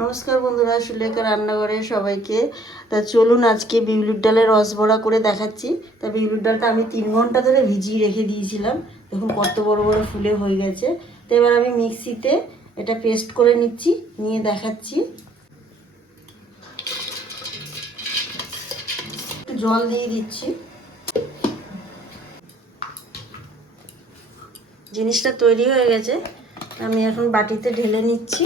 নমস্কার বন্ধুরা, সুলেখা রান্নাঘরে সবাইকে। তা চলুন আজকে বিউলির ডালের রস বড়া করে দেখাচ্ছি। তা বিউলির ডালটা আমি তিন ঘণ্টা ধরে ভিজিয়ে রেখে দিয়েছিলাম। দেখুন কত বড় বড় ফুলে হয়ে গেছে। তো এবার আমি মিক্সিতে এটা পেস্ট করে নিচ্ছি, নিয়ে দেখাচ্ছি। একটু জল দিয়ে দিচ্ছি। জিনিসটা তৈরি হয়ে গেছে। আমি এখন বাটিতে ঢেলে নিচ্ছি।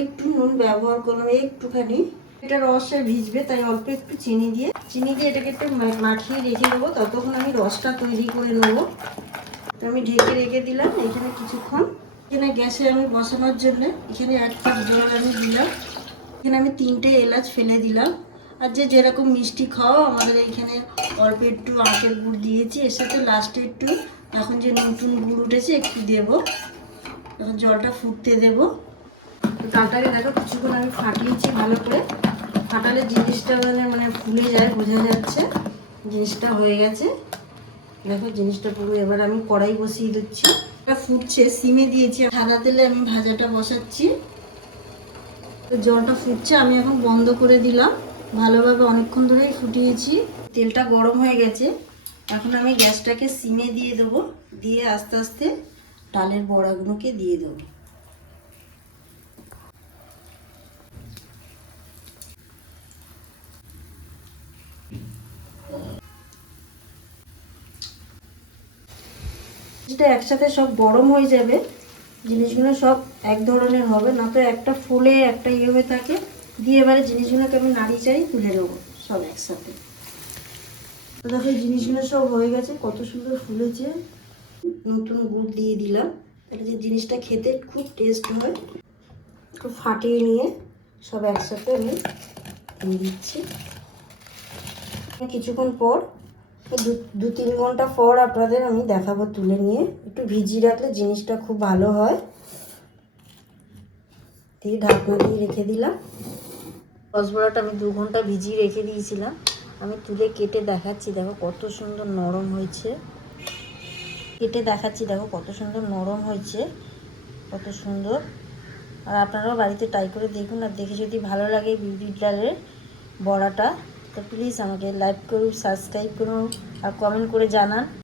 একটু নুন ব্যবহার করলাম, একটুখানি। এটা রসে ভিজবে, তাই অল্প একটু চিনি দিয়ে। চিনি দিয়ে এটাকে একটু মাখিয়ে রেখে দেবো, ততক্ষণ আমি রসটা তৈরি করে নেব। তো আমি ঢেকে রেখে দিলাম এখানে কিছুক্ষণ। এখানে গ্যাসে আমি বসানোর জন্য এখানে এক কাপ জল আমি দিলাম। এখানে আমি তিনটে এলাচ ফেলে দিলাম। আর যে যেরকম মিষ্টি খাও আমাদের এইখানে অল্প একটু আখের গুড় দিয়েছি। এর সাথে লাস্টে একটু এখন যে নতুন গুড় উঠেছে, একটু দেবো। এখন জলটা ফুটতে দেবো। ডালটাকে দেখো, কিছুক্ষণ আমি ফাটিয়েছি ভালো করে। ফাটালে জিনিসটা মানে মানে ফুলে যায়, বোঝা যাচ্ছে। জিনিসটা হয়ে গেছে। দেখো জিনিসটা পুরো, এবার আমি কড়াই বসিয়ে দিচ্ছি। ফুটছে, সিমে দিয়েছি। সাদা তেলে আমি ভাজাটা বসাচ্ছি। তো জলটা ফুটছে, আমি এখন বন্ধ করে দিলাম। ভালোভাবে অনেকক্ষণ ধরেই ফুটিয়েছি। তেলটা গরম হয়ে গেছে। এখন আমি গ্যাসটাকে সিমে দিয়ে দেবো। দিয়ে আস্তে আস্তে ডালের বড়াগুলোকে দিয়ে দেবো। যেটা একসাথে সব গরম হয়ে যাবে, জিনিসগুলো সব এক ধরনের হবে না তো একটা ফুলে, একটা ইয়ে হয়ে থাকে। দিয়ে এবারে জিনিসগুলোকে আমি নাড়ি চাই তুলে নেব সব একসাথে। তো দেখো জিনিসগুলো সব হয়ে গেছে, কত সুন্দর ফুলেছে। নতুন গুড় দিয়ে দিলাম। এটা যে জিনিসটা খেতে খুব টেস্ট হয়, একটু ফাটিয়ে নিয়ে সব একসাথে আমি দিয়ে দিচ্ছি। কিছুক্ষণ পর দু তিন ঘণ্টা পর আপনাদের আমি দেখাবো তুলে নিয়ে। একটু ভিজিয়ে রাখলে জিনিসটা খুব ভালো হয়। দিয়ে ঢাকনা দিয়ে রেখে দিলাম। রসবড়াটা আমি দু ঘণ্টা ভিজিয়ে রেখে দিয়েছিলাম। আমি তুলে কেটে দেখাচ্ছি, দেখো কত সুন্দর নরম হয়েছে। কেটে দেখাচ্ছি, দেখো কত সুন্দর নরম হয়েছে, কত সুন্দর। আর আপনারাও বাড়িতে ট্রাই করে দেখুন, আর দেখে যদি ভালো লাগে বিউটি ডালের বড়াটা। তো প্লিজ আমাকে লাইক করুন সাবস্ক্রাইব করুন আর কমেন্ট করে জানান।